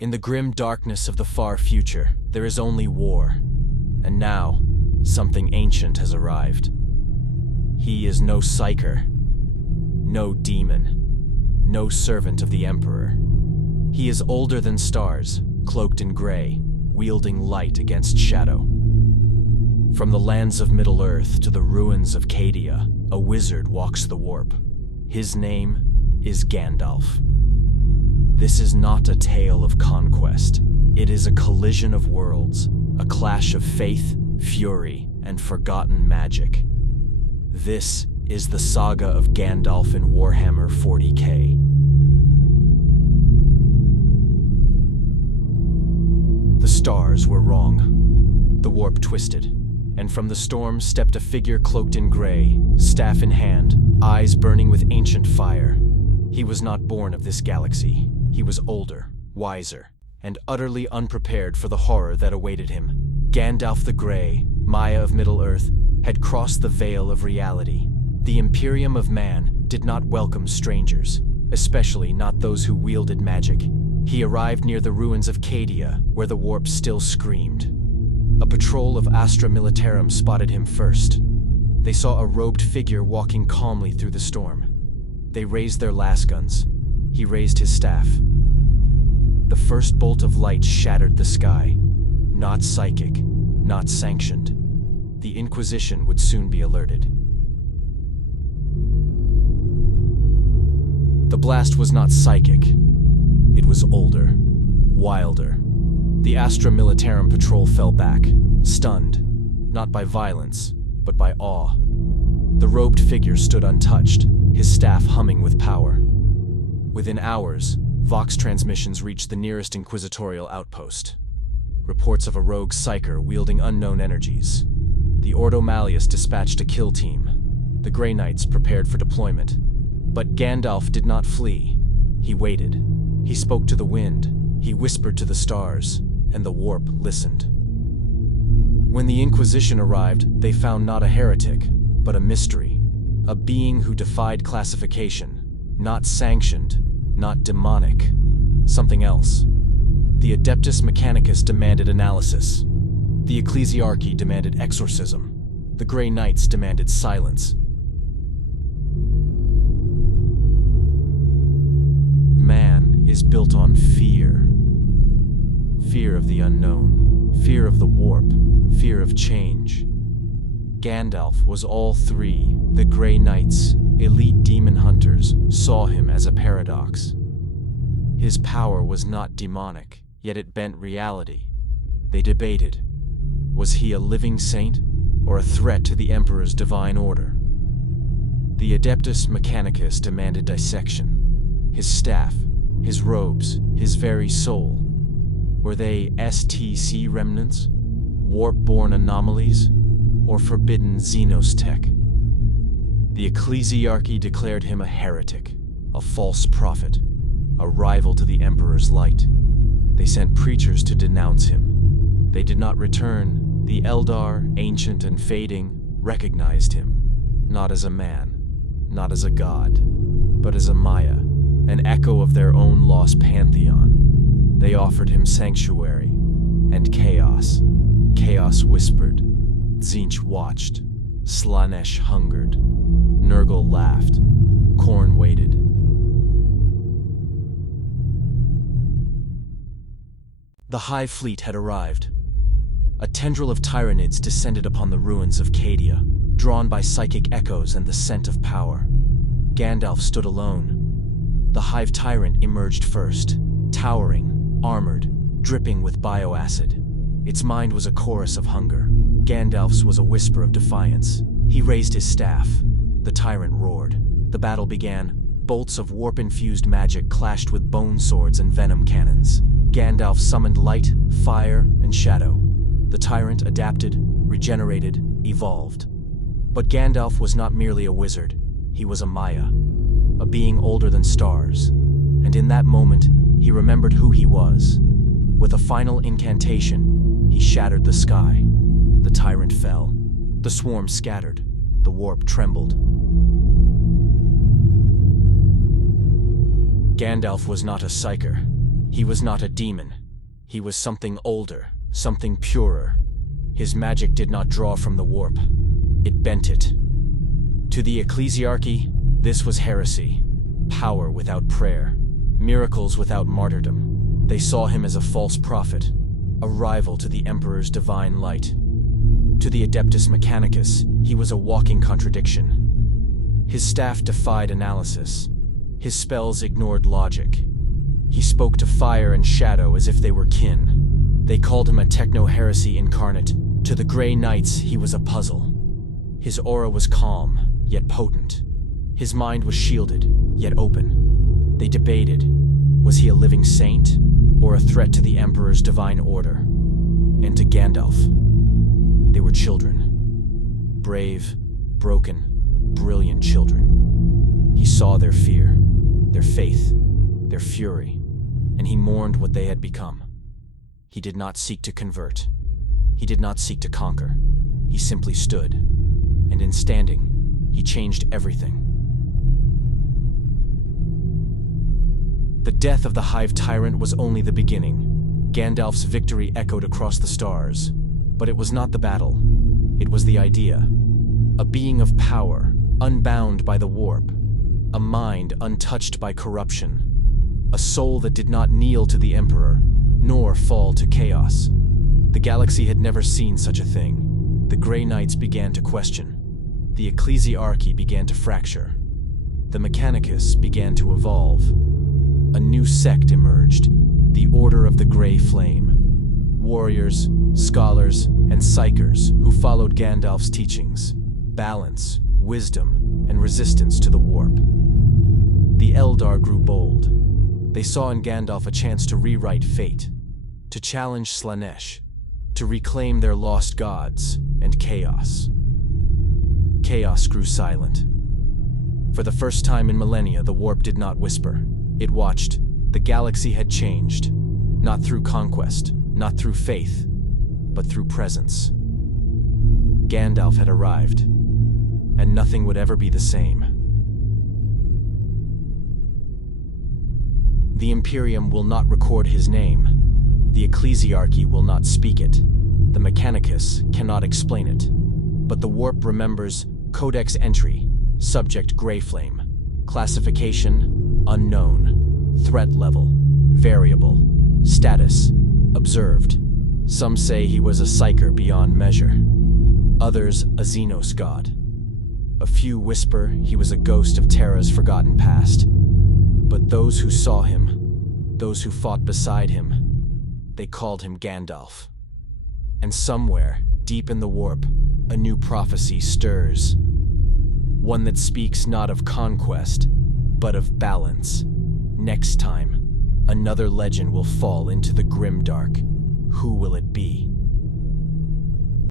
In the grim darkness of the far future, there is only war. And now, something ancient has arrived. He is no psyker, no demon, no servant of the Emperor. He is older than stars, cloaked in gray, wielding light against shadow. From the lands of Middle-earth to the ruins of Cadia, a wizard walks the warp. His name is Gandalf. This is not a tale of conquest. It is a collision of worlds, a clash of faith, fury, and forgotten magic. This is the saga of Gandalf in Warhammer 40K. The stars were wrong. The warp twisted, and from the storm stepped a figure cloaked in gray, staff in hand, eyes burning with ancient fire. He was not born of this galaxy. He was older, wiser, and utterly unprepared for the horror that awaited him. Gandalf the Grey, Maya of Middle-earth, had crossed the veil of reality. The Imperium of man did not welcome strangers, especially not those who wielded magic. He arrived near the ruins of Cadia, where the warp still screamed. A patrol of Astra Militarum spotted him first. They saw a robed figure walking calmly through the storm. They raised their lasguns. He raised his staff. The first bolt of light shattered the sky. Not psychic, not sanctioned. The Inquisition would soon be alerted. The blast was not psychic. It was older, wilder. The Astra Militarum patrol fell back, stunned, not by violence, but by awe. The robed figure stood untouched, his staff humming with power. Within hours, Vox transmissions reached the nearest inquisitorial outpost. Reports of a rogue psyker wielding unknown energies. The Ordo Malleus dispatched a kill team. The Grey Knights prepared for deployment. But Gandalf did not flee. He waited. He spoke to the wind. He whispered to the stars, and the warp listened. When the Inquisition arrived, they found not a heretic, but a mystery. A being who defied classification. Not sanctioned, not demonic. Something else. The Adeptus Mechanicus demanded analysis. The Ecclesiarchy demanded exorcism. The Grey Knights demanded silence. Man is built on fear. Fear of the unknown, fear of the warp, fear of change. Gandalf was all three. The Grey Knights, elite demon hunters, saw him as a paradox. His power was not demonic, yet it bent reality. They debated. Was he a living saint, or a threat to the Emperor's divine order? The Adeptus Mechanicus demanded dissection. His staff, his robes, his very soul. Were they STC remnants, warp-born anomalies, or forbidden Xenos tech? The Ecclesiarchy declared him a heretic, a false prophet, a rival to the Emperor's light. They sent preachers to denounce him. They did not return. The Eldar, ancient and fading, recognized him, not as a man, not as a god, but as a Maya, an echo of their own lost pantheon. They offered him sanctuary and chaos. Chaos whispered. Tzeentch watched. Slaanesh hungered. Nurgle laughed. Khorne waited. The Hive fleet had arrived. A tendril of Tyranids descended upon the ruins of Cadia, drawn by psychic echoes and the scent of power. Gandalf stood alone. The Hive Tyrant emerged first, towering, armored, dripping with bioacid. Its mind was a chorus of hunger. Gandalf's was a whisper of defiance. He raised his staff. The tyrant roared. The battle began. Bolts of warp-infused magic clashed with bone swords and venom cannons. Gandalf summoned light, fire, and shadow. The tyrant adapted, regenerated, evolved. But Gandalf was not merely a wizard. He was a Maya, a being older than stars. And in that moment, he remembered who he was. With a final incantation, he shattered the sky. The tyrant fell. The swarm scattered. The warp trembled. Gandalf was not a psyker. He was not a demon. He was something older, something purer. His magic did not draw from the warp. It bent it. To the ecclesiarchy, this was heresy. Power without prayer. Miracles without martyrdom. They saw him as a false prophet, a rival to the Emperor's divine light. To the Adeptus Mechanicus, he was a walking contradiction. His staff defied analysis. His spells ignored logic. He spoke to fire and shadow as if they were kin. They called him a techno-heresy incarnate. To the Grey Knights, he was a puzzle. His aura was calm, yet potent. His mind was shielded, yet open. They debated, was he a living saint, or a threat to the Emperor's divine order? And to Gandalf, they were children. Brave, broken, brilliant children. He saw their fear, their faith, their fury, and he mourned what they had become. He did not seek to convert. He did not seek to conquer. He simply stood, and in standing, he changed everything. The death of the Hive Tyrant was only the beginning. Gandalf's victory echoed across the stars. But it was not the battle. It was the idea. A being of power, unbound by the warp. A mind untouched by corruption. A soul that did not kneel to the Emperor, nor fall to chaos. The galaxy had never seen such a thing. The Grey Knights began to question. The ecclesiarchy began to fracture. The Mechanicus began to evolve. A new sect emerged, the Order of the Grey Flame. Warriors, scholars, and psychers who followed Gandalf's teachings. Balance, wisdom, and resistance to the warp. The Eldar grew bold. They saw in Gandalf a chance to rewrite fate, to challenge Slaanesh, to reclaim their lost gods, and chaos. Chaos grew silent. For the first time in millennia, the warp did not whisper. It watched. The galaxy had changed, not through conquest, not through faith, but through presence. Gandalf had arrived, and nothing would ever be the same. The Imperium will not record his name. The ecclesiarchy will not speak it. The Mechanicus cannot explain it. But the warp remembers Codex entry, subject Greyflame, classification, unknown, threat level, variable, status, observed. Some say he was a psyker beyond measure. Others, a Xenos god. A few whisper he was a ghost of Terra's forgotten past. But those who saw him, those who fought beside him, they called him Gandalf. And somewhere, deep in the warp, a new prophecy stirs. One that speaks not of conquest, but of balance. Next time, another legend will fall into the Grimdark. Who will it be?